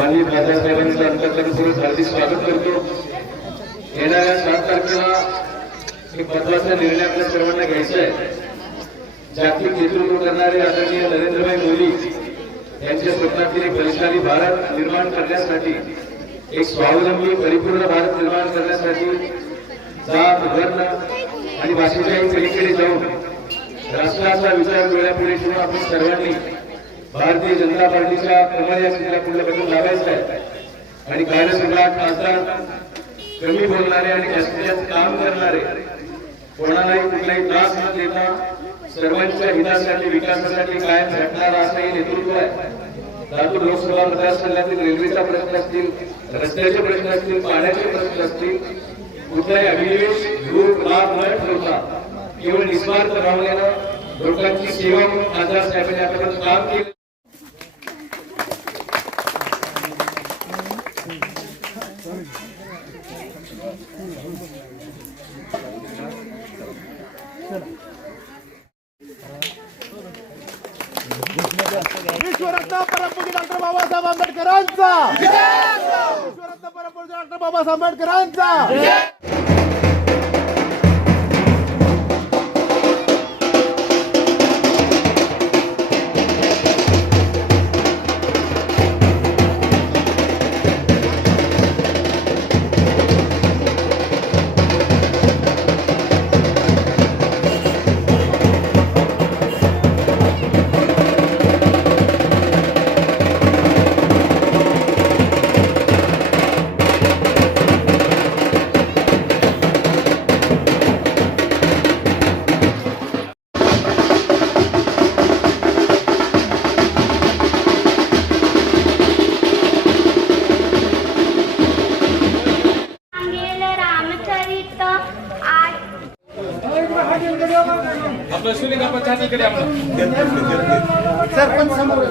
माननीय बाबासाहेबांचं अंतकरणपूर्वक हार्दिक स्वागत करतो. येणाऱ्या सात तारखेला एक महत्त्वाचा निर्णय आपल्या सर्वांना घ्यायचा आहे. जागतिक नेतृत्व करणारे आदरणीय नरेंद्रभाई मोदी यांच्या स्वप्नातील एक बलशाली भारत निर्माण करण्यासाठी एक स्वावलंबी परिपूर्ण भारत निर्माण करण्यासाठी जात धर्म आणि भाषेच्याही पलीकडे जाऊन राष्ट्राचा विचार करण्यापुढे किंवा आपण सर्वांनी भारतीय जनता पार्टीच्या कमल या चित्रा पुढे बदलून लावायचं आहे. आणि कार्यसम्राट खासदार कमी बोलणारे आणि जास्तीत जास्त काम करणारे कोणालाही कुठलाही त्रास न देता सर्वांच्या हितासाठी विकासासाठी कायम झटणारा असं हे नेतृत्व आहे. लातूर लोकसभा मतदारसंघातील रेल्वेचा प्रश्न असतील रस्त्याचे प्रश्न असतील पाण्याचे प्रश्न असतील कुठलाही अभिनिवेश लूट लाभ न ठेवता केवळ निस्वार्थ भावनेनं लोकांची सेवा म्हणून खासदार साहेबांनी आतापर्यंत काम केलं. विश्वरत्न परमपूज्य डॉक्टर बाबासाहेब आंबेडकरांचा! विश्वरत्न परमपूज्य डॉक्टर बाबासाहेब आंबेडकरांचा! आपलं सुनील आपण छातीकडे हे सरपंच समोर